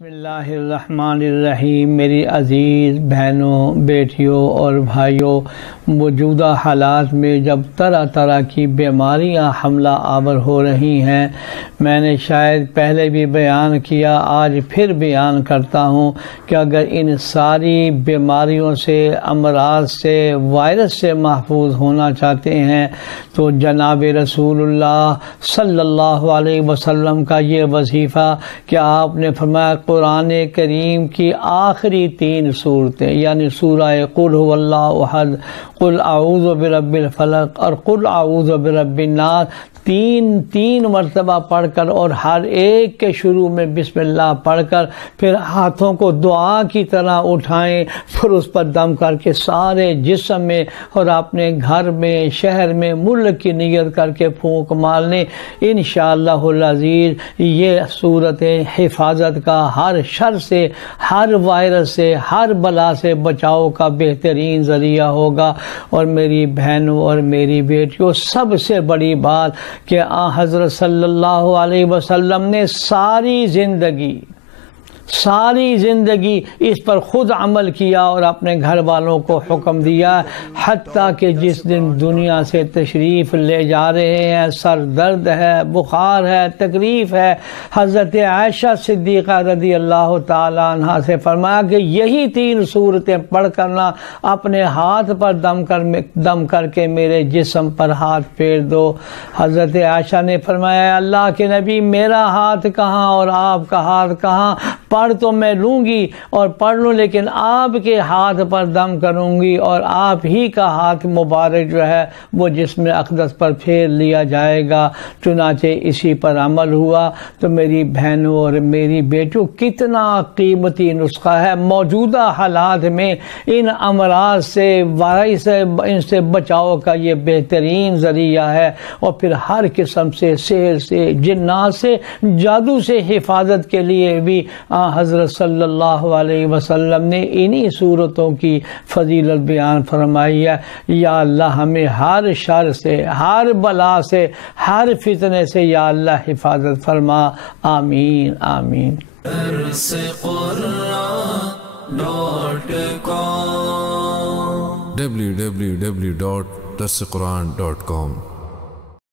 بسم اللہ الرحمن الرحیم۔ میری عزیز بہنوں، بیٹیوں اور بھائیوں، موجودہ حالات میں جب طرح طرح کی بیماریاں حملہ آور ہو رہی ہیں، میں نے شاید پہلے بھی بیان کیا، آج پھر بیان کرتا ہوں کہ اگر ان ساری بیماریوں سے، امراض سے، وائرس سے محفوظ ہونا چاہتے ہیں تو جناب رسول اللہ صلی اللہ علیہ وسلم کا یہ وظیفہ کہ آپ نے فرمایا قرآن کریم کی آخری 3 صورتیں، یعنی سورہ قل هو اللہ احد، قل اعوذ برب الفلق اور قل اعوذ برب الناس، تین مرتبہ پڑھ کر اور ہر ایک کے شروع میں بسم اللہ پڑھ کر پھر ہاتھوں کو دعا کی طرح اٹھائیں، پھر اس پر دم کر کے سارے جسم میں اور اپنے گھر میں، شہر میں، ملک کی نیت کر کے پھونک مارنے۔ انشاءاللہ العزیز یہ صورت حفاظت کا ہر شر سے، ہر وائرس سے، ہر بلا سے بچاؤ کا بہترین ذریعہ ہوگا۔ اور میری بہنوں اور میری بیٹیوں، سب سے بڑی بات کہ حضرت صلی اللہ علیہ وسلم نے ساری زندگی اس پر خود عمل کیا اور اپنے گھر والوں کو حکم دیا، حتیٰ کہ جس دن دنیا سے تشریف لے جا رہے ہیں، سر درد ہے، بخار ہے، تکلیف ہے، حضرت عائشہ صدیقہ رضی اللہ تعالی عنہ سے فرمایا کہ یہی 3 صورتیں پڑھ کرنا، اپنے ہاتھ پر دم کر کے میرے جسم پر ہاتھ پھیر دو۔ حضرت عائشہ نے فرمایا اللہ کے نبی، میرا ہاتھ کہاں اور آپ کا ہاتھ کہاں؟ پڑھ تو میں لوں گی اور پڑھ لوں، لیکن آپ کے ہاتھ پر دم کروں گی اور آپ ہی کا ہاتھ مبارک جو ہے وہ جسم اقدس پر پھیر لیا جائے گا۔ چنانچہ اسی پر عمل ہوا۔ تو میری بہنوں اور میری بیٹوں، کتنا قیمتی نسخہ ہے موجودہ حالات میں، ان امراض سے، وائرس سے، ان سے بچاؤ کا یہ بہترین ذریعہ ہے۔ اور پھر ہر قسم سے، سحر سے، جنات سے، جادو سے حفاظت کے لیے بھی حضرت صلی اللہ علیہ وسلم نے انہی صورتوں کی فضیلت بیان فرمائی ہے۔ یا اللہ ہمیں ہر شر سے، ہر بلا سے، ہر فتنے سے یا اللہ حفاظت فرما، آمین آمین۔ www.darsequran.com